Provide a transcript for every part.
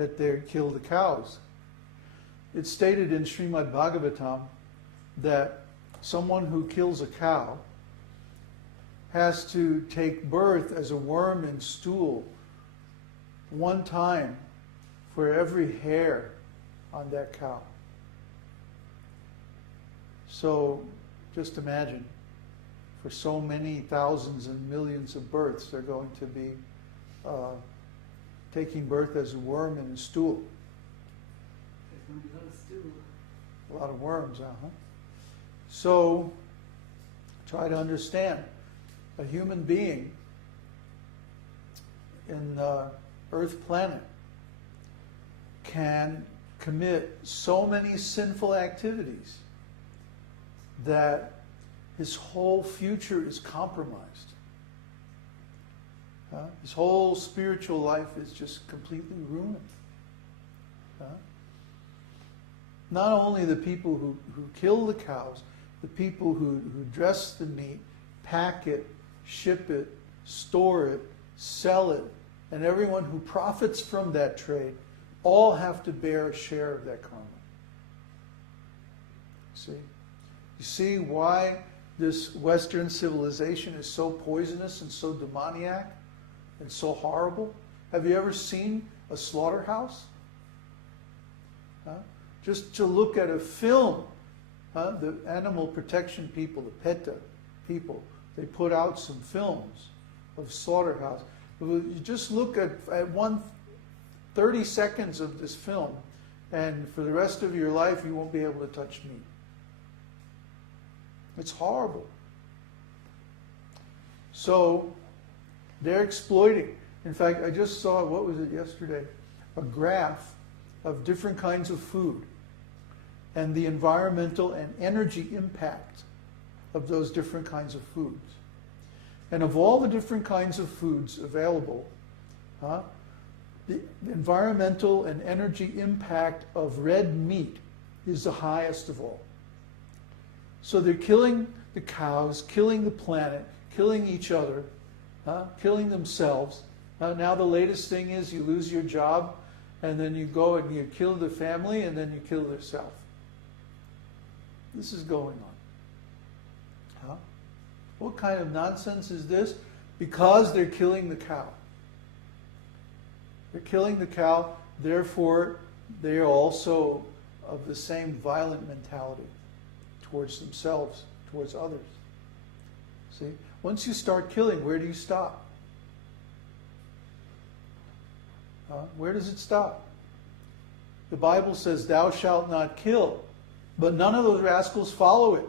that they kill the cows. It's stated in Srimad Bhagavatam that someone who kills a cow has to take birth as a worm in stool one time for every hair on that cow. So just imagine, for so many thousands and millions of births, they're going to be taking birth as a worm in a stool. A lot of worms, So, try to understand. A human being in the Earth planet can commit so many sinful activities that his whole future is compromised. His whole spiritual life is just completely ruined. Not only the people who kill the cows, the people who dress the meat, pack it, ship it, store it, sell it, and everyone who profits from that trade, all have to bear a share of that karma. See? You see why this Western civilization is so poisonous and so demoniac and so horrible? Have you ever seen a slaughterhouse? Just to look at a film, the animal protection people, the PETA people, they put out some films of slaughterhouse. You just look at 30 seconds of this film, and for the rest of your life you won't be able to touch meat. It's horrible. So they're exploiting. In fact, I just saw, what was it yesterday, a graph of different kinds of food and the environmental and energy impact of those different kinds of foods. And of all the different kinds of foods available, the environmental and energy impact of red meat is the highest of all. So they're killing the cows, killing the planet, killing each other, killing themselves. Now the latest thing is you lose your job, and then you go and you kill the family, and then you kill yourself. This is going on. What kind of nonsense is this? Because they're killing the cow. They're killing the cow, therefore they are also of the same violent mentality towards themselves, towards others. See? Once you start killing, where do you stop? Where does it stop? The Bible says, "Thou shalt not kill," but none of those rascals follow it.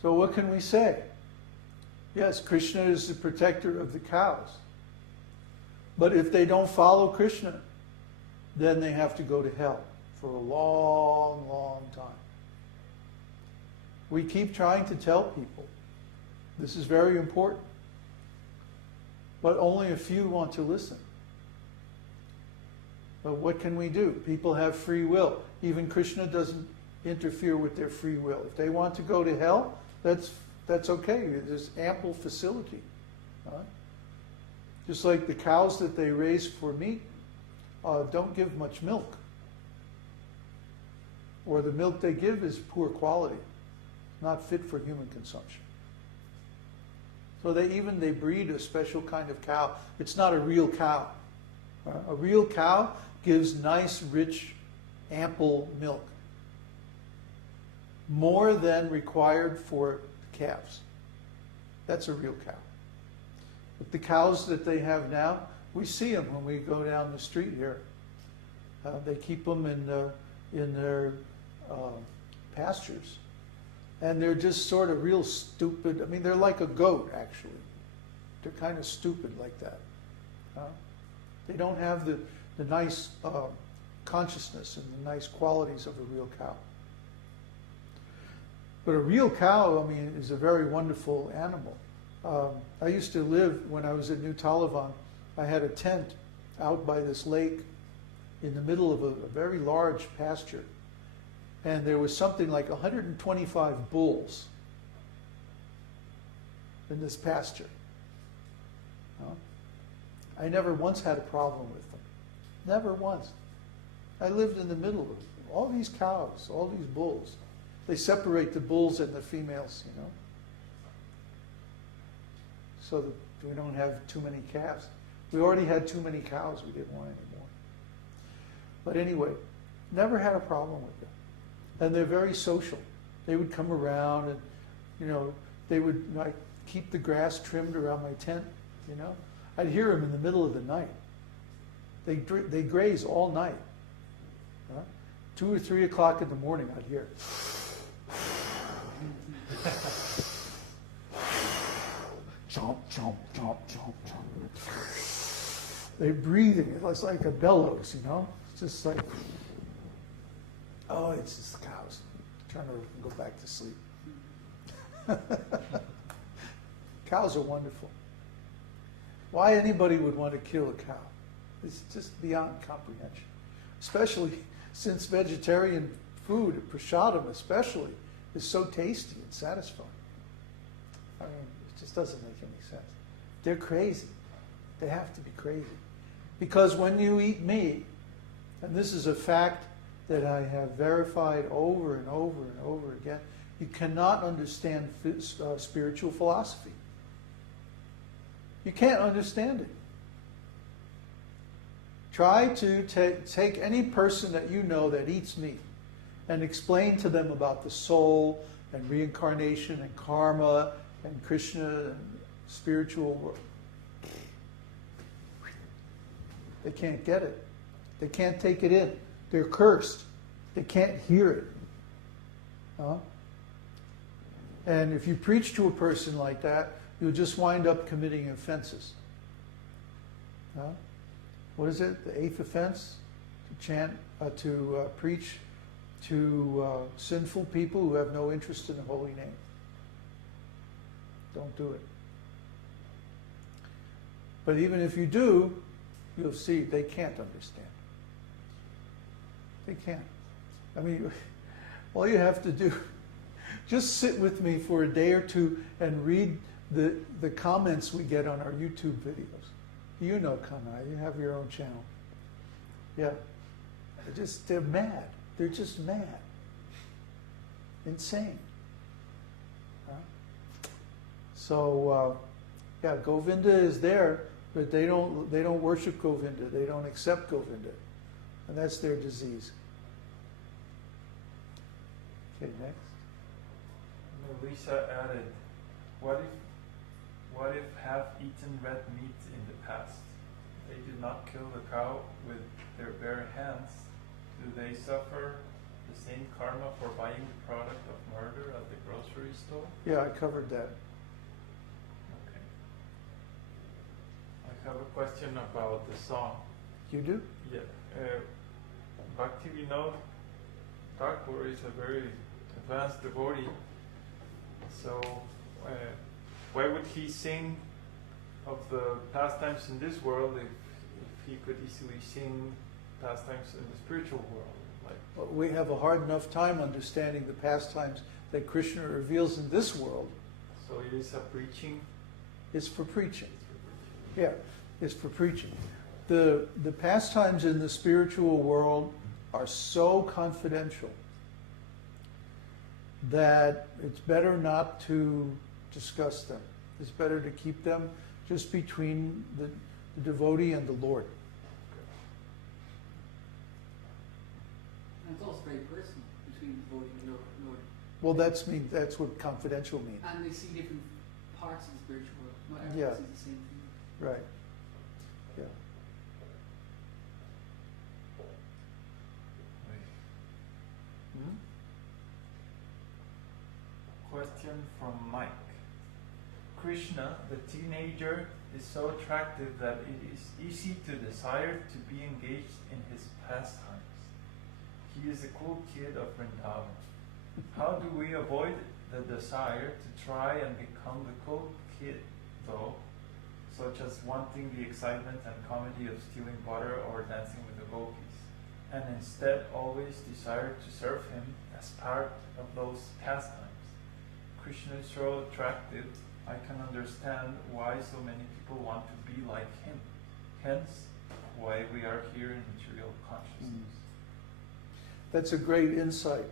So what can we say? Yes, Krishna is the protector of the cows. But if they don't follow Krishna, then they have to go to hell for a long, long time. We keep trying to tell people this is very important. But only a few want to listen. But what can we do? People have free will. Even Krishna doesn't interfere with their free will. If they want to go to hell, that's okay. There's ample facility. Just like the cows that they raise for meat don't give much milk. Or the milk they give is poor quality, not fit for human consumption. So they breed a special kind of cow. It's not a real cow. A real cow gives nice, rich, ample milk. More than required for calves. That's a real cow. But the cows that they have now, we see them when we go down the street here. They keep them in their pastures. And they're just sort of real stupid. I mean, they're like a goat, actually. They're kind of stupid like that. They don't have the nice consciousness and the nice qualities of a real cow. But a real cow, I mean, is a very wonderful animal. I used to live, when I was at New Talavan, I had a tent out by this lake in the middle of a very large pasture. And there was something like 125 bulls in this pasture. I never once had a problem with them. Never once. I lived in the middle of all these cows, all these bulls. They separate the bulls and the females, you know, so that we don't have too many calves. We already had too many cows. We didn't want any more. But anyway, never had a problem with them. And they're very social. They would come around and, you know, they would like keep the grass trimmed around my tent, you know. I'd hear them in the middle of the night. They graze all night. 2 or 3 o'clock in the morning, I'd hear. Chomp, chomp, chomp, chomp, chomp. They're breathing. It's like a bellows, you know. It's just like, oh, it's just the cows. I'm trying to go back to sleep. Cows are wonderful. Why anybody would want to kill a cow is just beyond comprehension. Especially since vegetarian food, prasadam especially, is so tasty and satisfying. I mean, it just doesn't make any sense. They're crazy. They have to be crazy. Because when you eat meat, and this is a fact that I have verified over and over and over again, you cannot understand spiritual philosophy. You can't understand it. Try to take any person that you know that eats meat and explain to them about the soul and reincarnation and karma and Krishna and spiritual world. They can't get it. They can't take it in. They're cursed. They can't hear it. And if you preach to a person like that, you'll just wind up committing offenses. What is it? The 8th offense? To preach to sinful people who have no interest in the holy name. Don't do it. But even if you do, you'll see they can't understand. They can't. I mean, all you have to do, just sit with me for a day or two and read the comments we get on our YouTube videos. You know Kāna, you have your own channel. Yeah. They're mad. They're just mad. Insane. So, yeah, Govinda is there, but they don't worship Govinda. They don't accept Govinda. And that's their disease. Okay, next. Lisa added, what if have eaten red meat in the past? They did not kill the cow with their bare hands. Do they suffer the same karma for buying the product of murder at the grocery store? Yeah, I covered that. Okay. I have a question about the song. You do? Yeah. Bhaktivinod Ṭhākur is a very advanced devotee. So, why would he sing of the pastimes in this world if he could easily sing pastimes in the spiritual world? But we have a hard enough time understanding the pastimes that Krishna reveals in this world. So it is a preaching? It's for preaching. Yeah, it's for preaching. The pastimes in the spiritual world are so confidential that it's better not to discuss them. It's better to keep them just between the devotee and the Lord. And it's also very personal between the devotee and the Lord. Well, that's what confidential means. And they see different parts of the spiritual world. Not everyone Yeah. sees the same thing. Right. Yeah. Question from Mike. Krishna, the teenager, is so attractive that it is easy to desire to be engaged in his pastimes. He is a cool kid of Vrindavan. How do we avoid the desire to try and become the cool kid, though, such as wanting the excitement and comedy of stealing butter or dancing with the gopis, and instead always desire to serve him as part of those pastimes? Krishna is so attractive, I can understand why so many people want to be like him. hence why we are here in material consciousness. That's a great insight.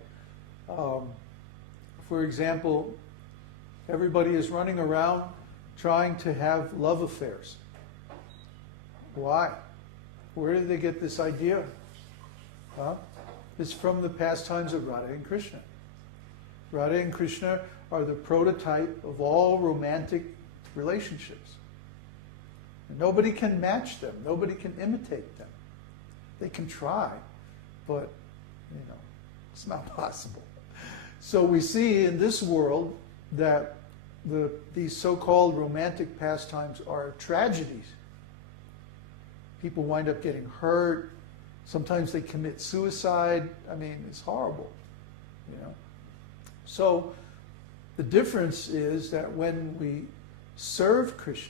For example, everybody is running around trying to have love affairs. Why? Where did they get this idea? It's from the pastimes of Radha and Krishna. Radha and Krishna are the prototype of all romantic relationships. And nobody can match them. Nobody can imitate them. They can try, but it's not possible. So we see in this world that these so-called romantic pastimes are tragedies. People wind up getting hurt. Sometimes they commit suicide. It's horrible. So the difference is that when we serve Krishna,